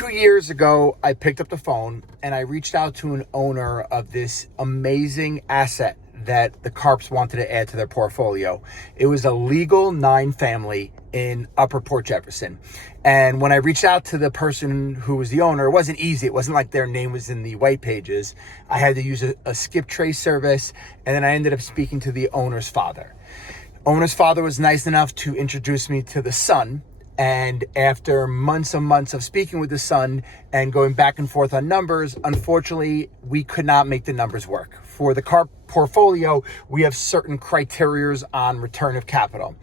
2 years ago, I picked up the phone and I reached out to an owner of this amazing asset that the Carps wanted to add to their portfolio. It was a legal 9-family in Upper Port Jefferson. And when I reached out to the person who was the owner, it wasn't easy. It wasn't like their name was in the white pages. I had to use a skip trace service. And then I ended up speaking to the owner's father. Owner's father was nice enough to introduce me to the son. And after months and months of speaking with the son and going back and forth on numbers, unfortunately, we could not make the numbers work. For the CARP portfolio, we have certain criterias on return of capital.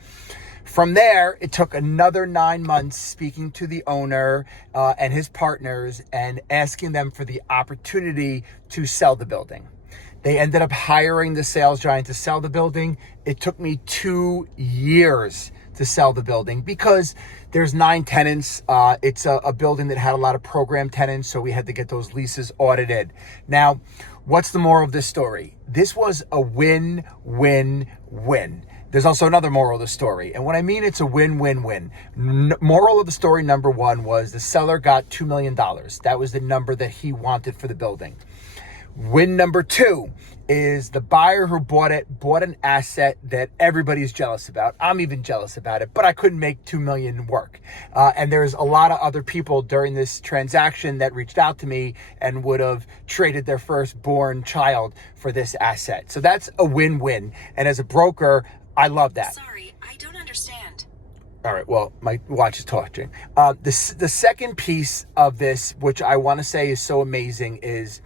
From there, it took another 9 months speaking to the owner and his partners and asking them for the opportunity to sell the building. They ended up hiring the sales giant to sell the building. It took me 2 years to sell the building because there's 9 tenants. It's a building that had a lot of program tenants, so we had to get those leases audited. Now, what's the moral of this story? This was a win-win-win. There's also another moral of the story. And what I mean, it's a win-win-win. Moral of the story number 1 was the seller got $2 million. That was the number that he wanted for the building. Win number 2 is the buyer who bought an asset that everybody's jealous about. I'm even jealous about it, but I couldn't make $2 million work. And there's a lot of other people during this transaction that reached out to me and would have traded their firstborn child for this asset. So that's a win-win. And as a broker, I love that. Sorry, I don't understand. All right, well, my watch is talking. The second piece of this, which I want to say is so amazing, is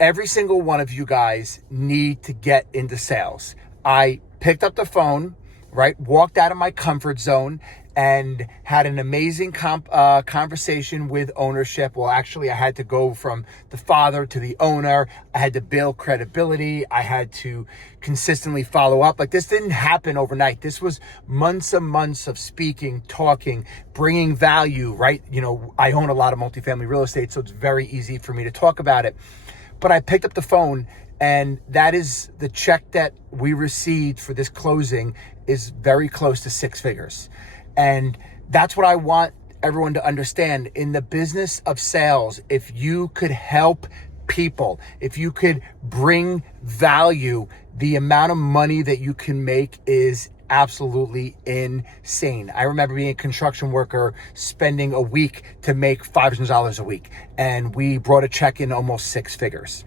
every single one of you guys need to get into sales. I picked up the phone, right? Walked out of my comfort zone and had an amazing conversation with ownership. Well, actually, I had to go from the father to the owner. I had to build credibility. I had to consistently follow up. Like, this didn't happen overnight. This was months and months of speaking, talking, bringing value, right? You know, I own a lot of multifamily real estate, so it's very easy for me to talk about it. But I picked up the phone, and that is the check that we received for this closing is very close to 6 figures. And that's what I want everyone to understand. In the business of sales, if you could help people, if you could bring value, the amount of money that you can make is absolutely insane. I remember being a construction worker, spending a week to make $500 a week, and we brought a check in almost 6 figures.